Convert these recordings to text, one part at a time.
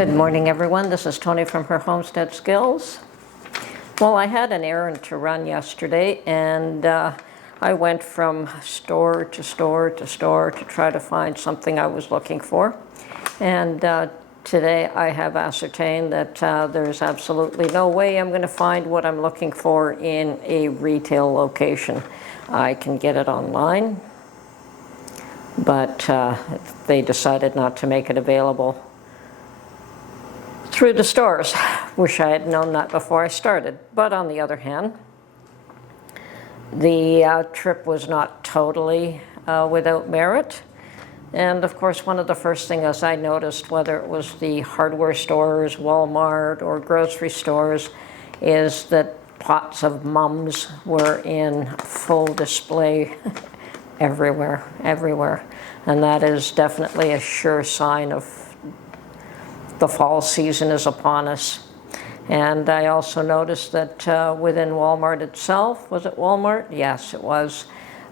Good morning, everyone. This is Tony from her Homestead Skills. Well, I had an errand to run yesterday, and I went from store to store to store to try to find something I was looking for. And today I have ascertained that there's absolutely no way I'm going to find what I'm looking for in a retail location. I can get it online, but they decided not to make it available through the stores. Wish I had known that before I started. But on the other hand, the trip was not totally without merit. And of course, one of the first things I noticed, whether it was the hardware stores, Walmart, or grocery stores, is that pots of mums were in full display everywhere. And that is definitely a sure sign of the fall season is upon us. And I also noticed that within Walmart itself, was it Walmart? Yes, it was.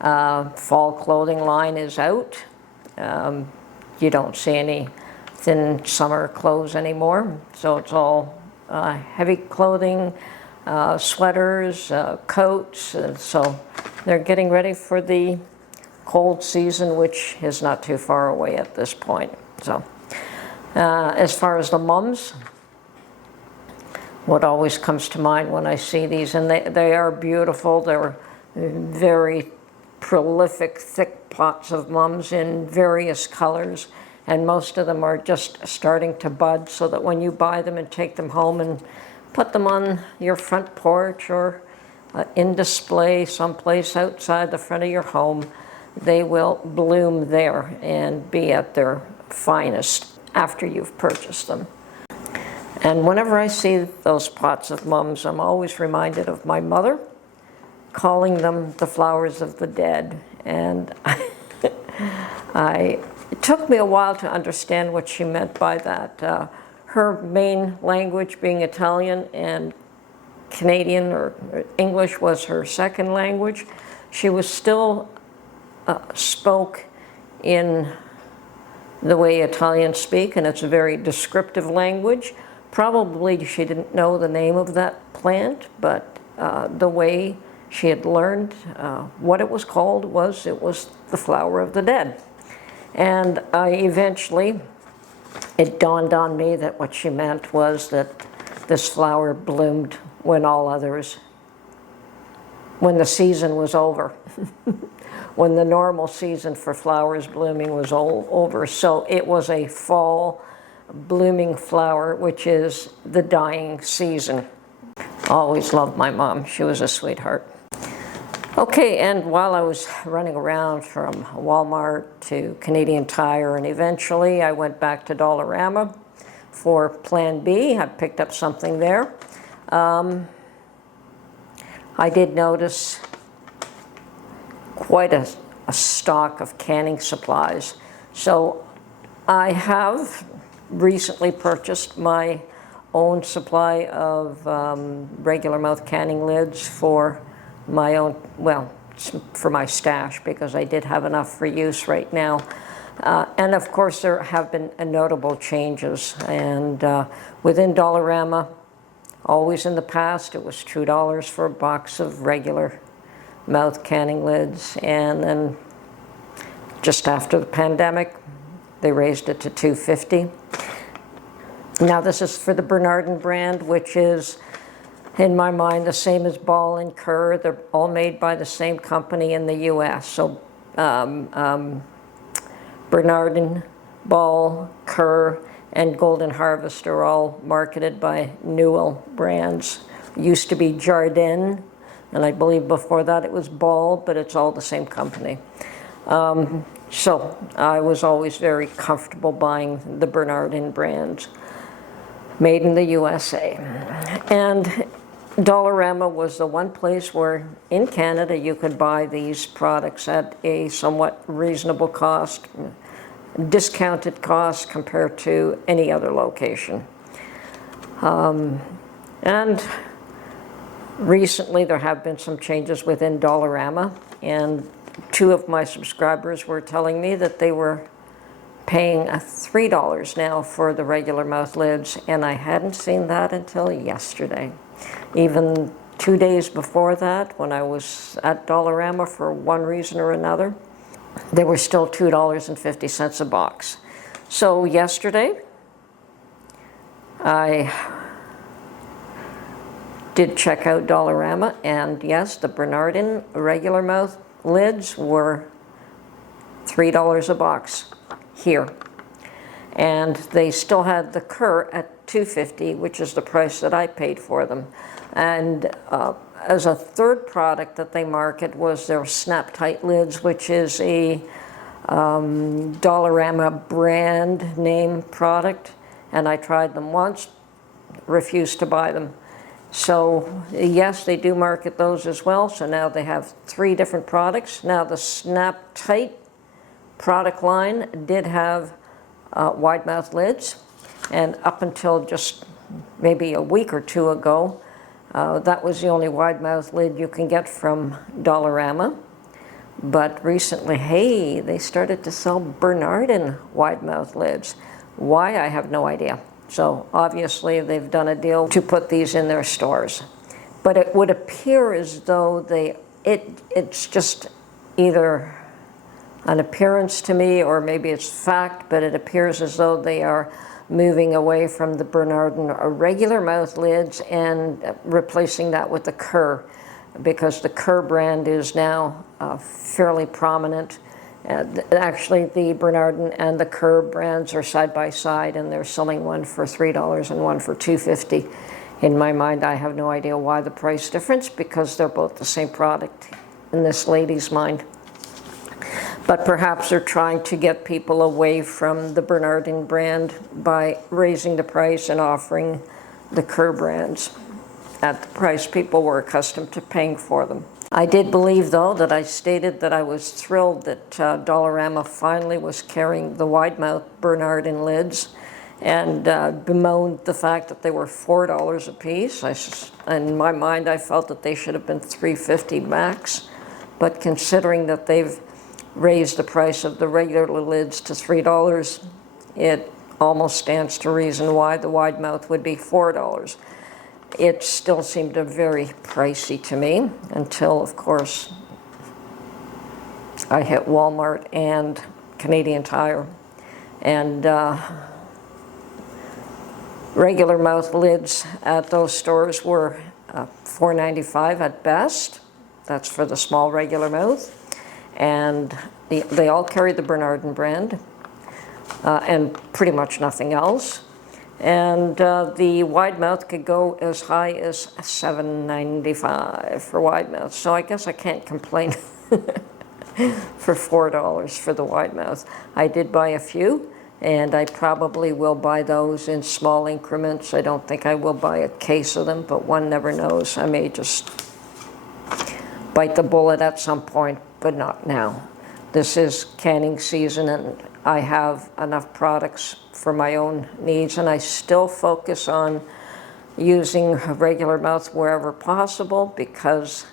Fall clothing line is out. You don't see any thin summer clothes anymore. So it's all heavy clothing, sweaters, coats. So they're getting ready for the cold season, which is not too far away at this point. So. As far as the mums, what always comes to mind when I see these, and they are beautiful, they're very prolific, thick pots of mums in various colors, and most of them are just starting to bud, so that when you buy them and take them home and put them on your front porch or in display someplace outside the front of your home, they will bloom there and be at their finest after you've purchased them. And whenever I see those pots of mums, I'm always reminded of my mother calling them the flowers of the dead. And it took me a while to understand what she meant by that. Her main language being Italian, and Canadian or English was her second language. She was still spoke in the way Italians speak, and it's a very descriptive language. Probably she didn't know the name of that plant, but the way she had learned what it was called was the flower of the dead. And eventually it dawned on me that what she meant was that this flower bloomed when the season was over. When the normal season for flowers blooming was all over. So it was a fall blooming flower, which is the dying season. Always loved my mom. She was a sweetheart. Okay, and while I was running around from Walmart to Canadian Tire, and eventually I went back to Dollarama for Plan B. I picked up something there. I did notice quite a stock of canning supplies. So I have recently purchased my own supply of regular mouth canning lids for my own, well, for my stash, because I did have enough for use right now. And of course there have been notable changes, and within Dollarama, always in the past it was $2 for a box of regular mouth canning lids, and then just after the pandemic they raised it to $2.50. Now this is for the Bernardin brand, which is in my mind the same as Ball and Kerr. They're all made by the same company in the US. So Bernardin, Ball, Kerr, and Golden Harvest are all marketed by Newell brands. Used to be Jardin, and I believe before that it was Ball, but it's all the same company. So I was always very comfortable buying the Bernardin brand, made in the USA. And Dollarama was the one place where in Canada you could buy these products at a somewhat reasonable cost, discounted cost compared to any other location. And recently there have been some changes within Dollarama, and two of my subscribers were telling me that they were paying $3 now for the regular mouth lids, and I hadn't seen that until yesterday. Even 2 days before that, when I was at Dollarama for one reason or another, they were still $2.50 a box. So yesterday, I did check out Dollarama, and yes, the Bernardin regular mouth lids were $3 a box here. And they still had the Kerr at $2.50, which is the price that I paid for them. And as a third product that they market was their Snap Tight lids, which is a Dollarama brand name product. And I tried them once, refused to buy them. So yes, they do market those as well. So now they have 3 different products. Now the Snap Tight product line did have wide mouth lids, and up until just maybe a week or 2 ago, that was the only wide mouth lid you can get from Dollarama. But recently, hey, they started to sell Bernardin wide mouth lids. Why, I have no idea. So obviously they've done a deal to put these in their stores. But it would appear as though it's just either an appearance to me, or maybe it's fact, but it appears as though they are moving away from the Bernardin regular mouth lids and replacing that with the Kerr, because the Kerr brand is now fairly prominent. Actually, the Bernardin and the Kerr brands are side by side, and they're selling one for $3 and one for $2.50. In my mind, I have no idea why the price difference, because they're both the same product in this lady's mind. But perhaps they're trying to get people away from the Bernardin brand by raising the price and offering the Kerr brands at the price people were accustomed to paying for them. I did believe, though, that I stated that I was thrilled that Dollarama finally was carrying the wide mouth Bernardin lids, and bemoaned the fact that they were $4 a piece. In my mind, I felt that they should have been $3.50 max, but considering that they've raised the price of the regular lids to $3, it almost stands to reason why the wide mouth would be $4. It still seemed very pricey to me until, of course, I hit Walmart and Canadian Tire. And regular mouth lids at those stores were $4.95 at best. That's for the small regular mouth. And they all carry the Bernardin brand and pretty much nothing else. And the wide mouth could go as high as $7.95 for wide mouth. So I guess I can't complain for $4 for the wide mouth. I did buy a few, and I probably will buy those in small increments. I don't think I will buy a case of them, but one never knows. I may just bite the bullet at some point, but not now. This is canning season, and I have enough products for my own needs, and I still focus on using regular mouth wherever possible, because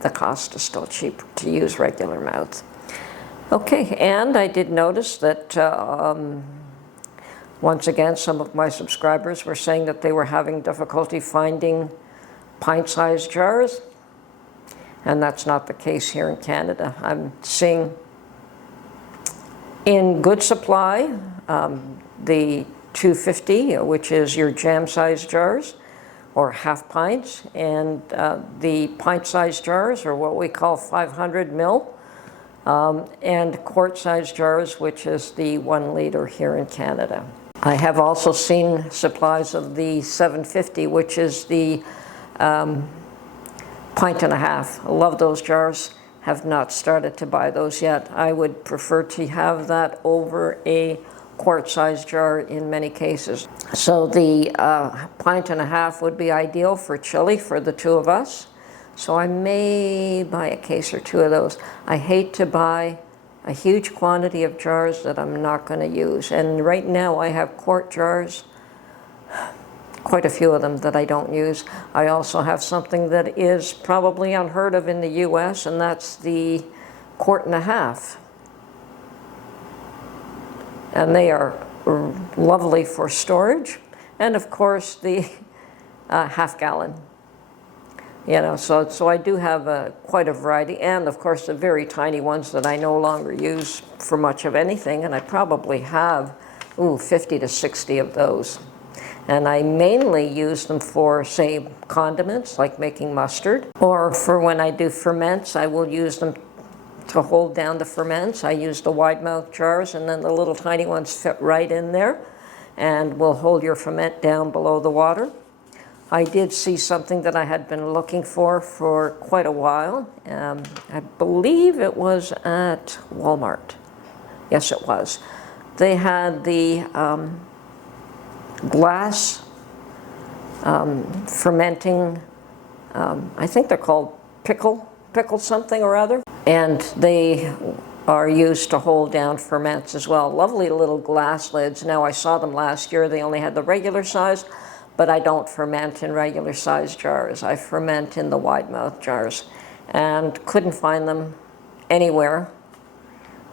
the cost is still cheaper to use regular mouth. Okay, and I did notice that once again, some of my subscribers were saying that they were having difficulty finding pint-sized jars, and that's not the case here in Canada. I'm seeing in good supply the 250, which is your jam-sized jars or half pints, and the pint-sized jars, or what we call 500 ml, and quart-sized jars, which is the 1 liter here in Canada. I have also seen supplies of the 750, which is the pint and a half. I love those jars. Have not started to buy those yet. I would prefer to have that over a quart-sized jar in many cases. So the pint and a half would be ideal for chili for the 2 of us. So I may buy a case or 2 of those. I hate to buy a huge quantity of jars that I'm not going to use. And right now I have quart jars, quite a few of them that I don't use. I also have something that is probably unheard of in the US, and that's the quart and a half. and they are lovely for storage. And of course the half gallon. You know, so I do have quite a variety, and of course the very tiny ones that I no longer use for much of anything, and I probably have 50 to 60 of those. And I mainly use them for, say, condiments, like making mustard, or for when I do ferments, I will use them to hold down the ferments. I use the wide mouth jars, and then the little tiny ones fit right in there and will hold your ferment down below the water. I did see something that I had been looking for quite a while. I believe it was at Walmart. Yes, it was. They had the glass fermenting, I think they're called pickle something or other. And they are used to hold down ferments as well. Lovely little glass lids. Now, I saw them last year. They only had the regular size, but I don't ferment in regular size jars. I ferment in the wide mouth jars, and couldn't find them anywhere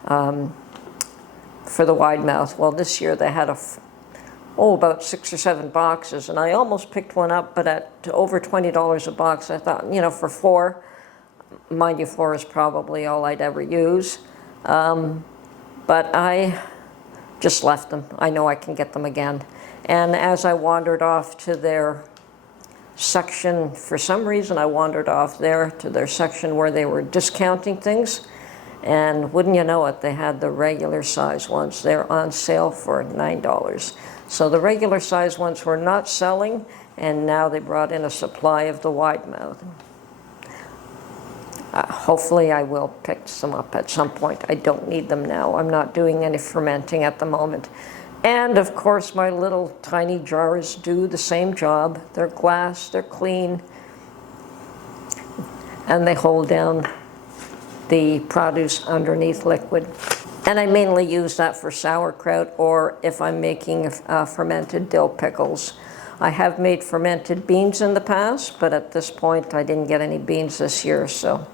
for the wide mouth. Well, this year they had about 6 or 7 boxes, and I almost picked one up, but at over $20 a box, I thought, you know, for 4, mind you, 4 is probably all I'd ever use, but I just left them. I know I can get them again. And as I wandered off to their section, for some reason I wandered off there to their section where they were discounting things, and wouldn't you know it, they had the regular size ones. They're on sale for $9. So the regular size ones were not selling, and now they brought in a supply of the wide mouth. Hopefully I will pick some up at some point. I don't need them now. I'm not doing any fermenting at the moment. And of course my little tiny jars do the same job. They're glass, they're clean, and they hold down the produce underneath liquid. And I mainly use that for sauerkraut, or if I'm making fermented dill pickles. I have made fermented beans in the past, but at this point I didn't get any beans this year, so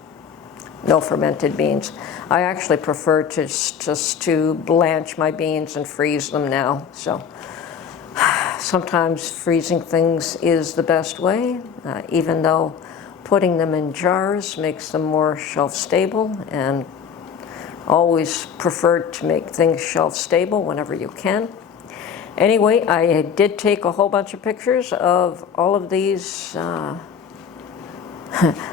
no fermented beans. I actually prefer just to blanch my beans and freeze them now. So sometimes freezing things is the best way, even though putting them in jars makes them more shelf stable, and always preferred to make things shelf stable whenever you can. Anyway, I did take a whole bunch of pictures of all of these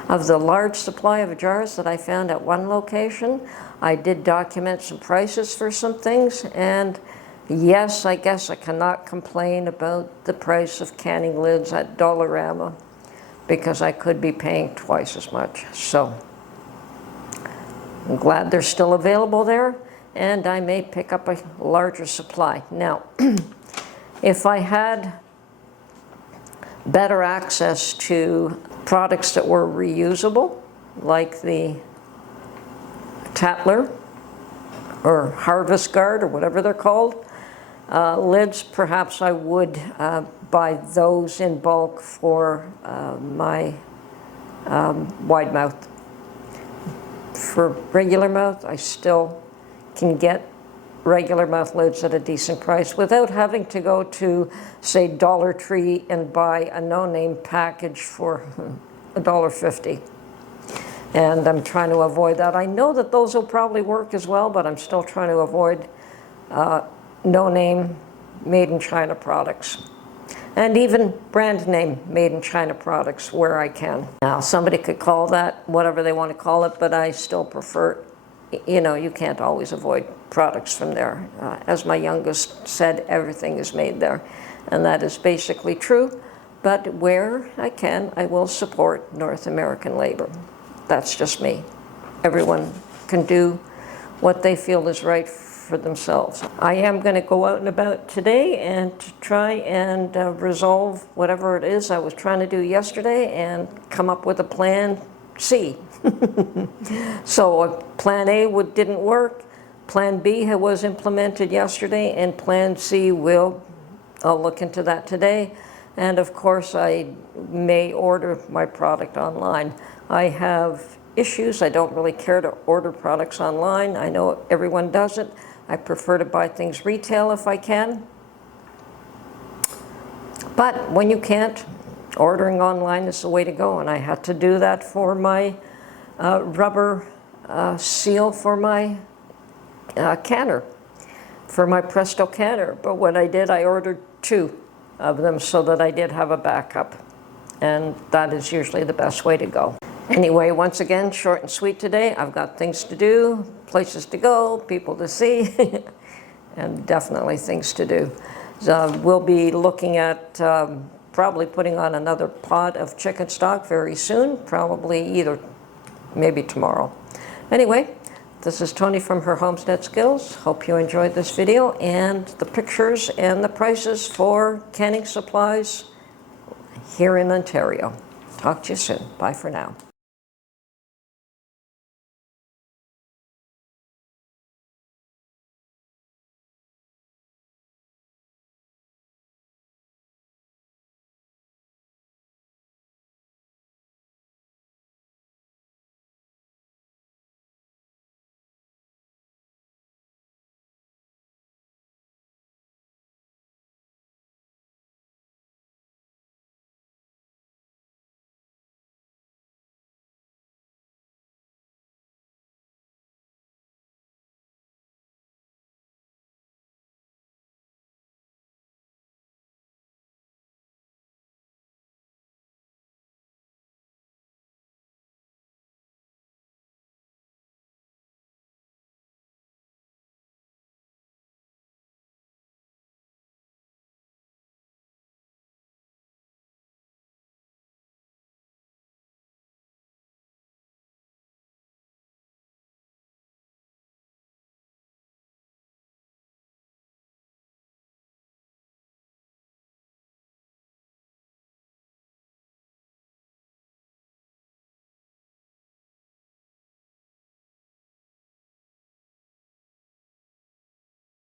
of the large supply of jars that I found at one location. I did document some prices for some things, and yes, I guess I cannot complain about the price of canning lids at Dollarama, because I could be paying twice as much. So I'm glad they're still available there, and I may pick up a larger supply. Now, if I had better access to products that were reusable, like the Tatler or Harvest Guard or whatever they're called, lids, perhaps I would buy those in bulk for my wide mouth. For regular mouth, I still can get regular mouth lids at a decent price without having to go to, say, Dollar Tree and buy a no-name package for $1.50. And I'm trying to avoid that. I know that those will probably work as well, but I'm still trying to avoid no-name made in China products. And even brand name made in China products where I can. Now, somebody could call that whatever they want to call it, but I still prefer, you know, you can't always avoid products from there. As my youngest said, everything is made there. And that is basically true. But where I can, I will support North American labor. That's just me. Everyone can do what they feel is right for themselves. I am going to go out and about today and to try and resolve whatever it is I was trying to do yesterday and come up with a plan C. So plan A didn't work, plan B was implemented yesterday, and plan C I'll look into that today. And of course I may order my product online. I have issues. I don't really care to order products online. I know everyone does it. I prefer to buy things retail if I can. But when you can't, ordering online is the way to go. And I had to do that for my rubber seal for my canner, for my Presto canner. But when I did, I ordered 2 of them so that I did have a backup. And that is usually the best way to go. Anyway, once again, short and sweet today. I've got things to do, places to go, people to see, and definitely things to do. So we'll be looking at probably putting on another pot of chicken stock very soon, probably maybe tomorrow. Anyway, this is Tony from Her Homestead Skills. Hope you enjoyed this video and the pictures and the prices for canning supplies here in Ontario. Talk to you soon. Bye for now.